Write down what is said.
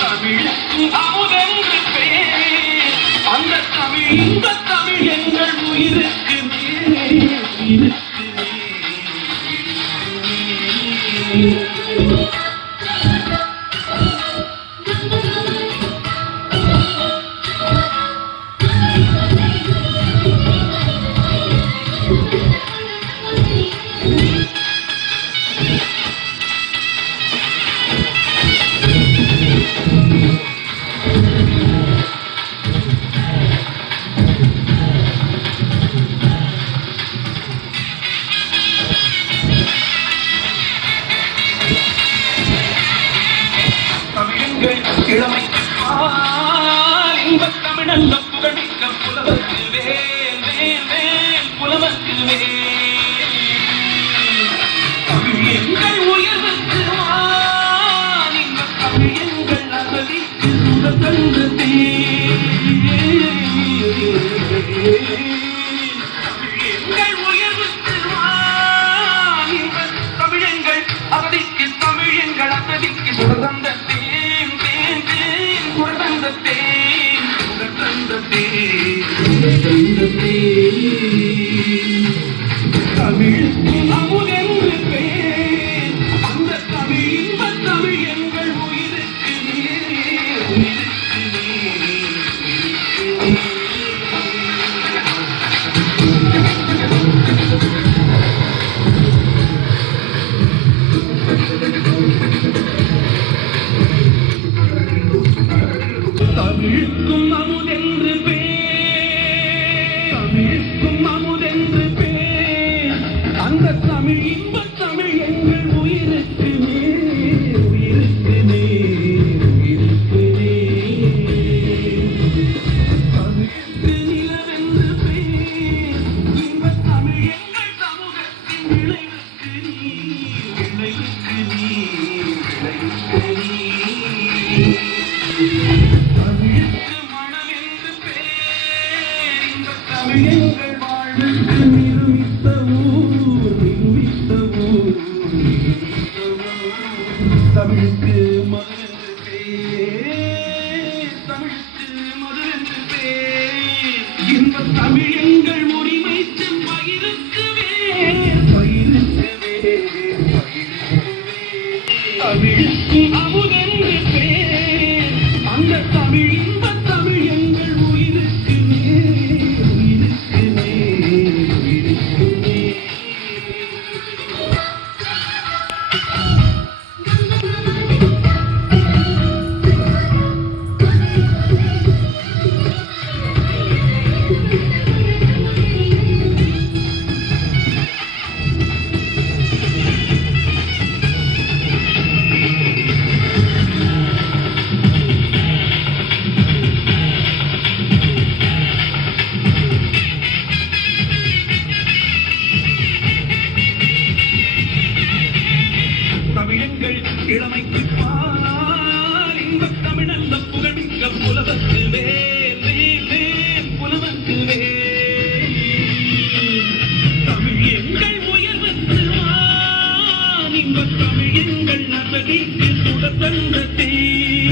தமிழுக்கும் அமுதென்று பேர். அந்த தமிழ் இந்த தமிழ் எங்கள் உயிருக்கு உயிருக்கு கிழமைக்கு இன்பத் தமிழல்ல புகழிக்க புலவர்க்கு வேல் வேல் வேல் புலவர்க்கு வேல். தமிழ் எங்கள் உயர்வுக்கு இன்பத் தமிழ் எங்கள் அகதிக்கு சுடர் தந்த தேன். தமிழ் எங்கள் உயர்வுக்கு இன்பத் தமிழ் எங்கள் அகதிக்கு தமிழ் எங்கள் அகதிக்கு சுடர் தந்த தமிழுக்கும் அமுதென்று பேர். அந்த தமிழ் இன்பத் தமிழ் எங்கள் உயிருக்கு தமிழுக்கும் அமுதென்று பேர். தமிழுக்கும் அமுதென்று பேர். அந்த தமிழ் இன்பத் தமிழ் எங்கள் உயிருக்கு உயிருக்கு உயிருக்கு தமிழுக்கு நிலவென்று பேர். இன்பத் தமிழ் எங்கள் சமூகத்தின் விளைவுக்கு விளைவுக்கு விளைவுக்கு தமிழுக்கு மனம் என்று பேர். இன்பத் தமிழ் எங்கள் வாழ்வுக்கு நிரூபித்த ஊர் நிரூபித்த ஊர். தமிழுக்கு மது என்று பேர். தமிழுக்கு மது என்று பேர். இன்பத் தமிழ் எங்கள் உரிமைக்கு பயிருக்கு வேர் பயிருக்கு வேர் பயிருக்கு வேர். தமிழுக்கு அமுதென்று பேர். அந்த தமிழ் இன்பத் தமிழ் எங்கள் உயிருக்கு உயிருக்கு உயிருக்கு. தமிழங்கள் இளமைக்கு பால் இன்பத் தமிழல்ல புகழ்மிக்க புலவர்க்கு வேல் வேல் வேல் புலவர்க்கு வேல். தமிழ் எங்கள் உயர்வுக்கு இன்பத் தமிழ் எங்கள் அகதிக்கு சுடர் தந்த தேன்.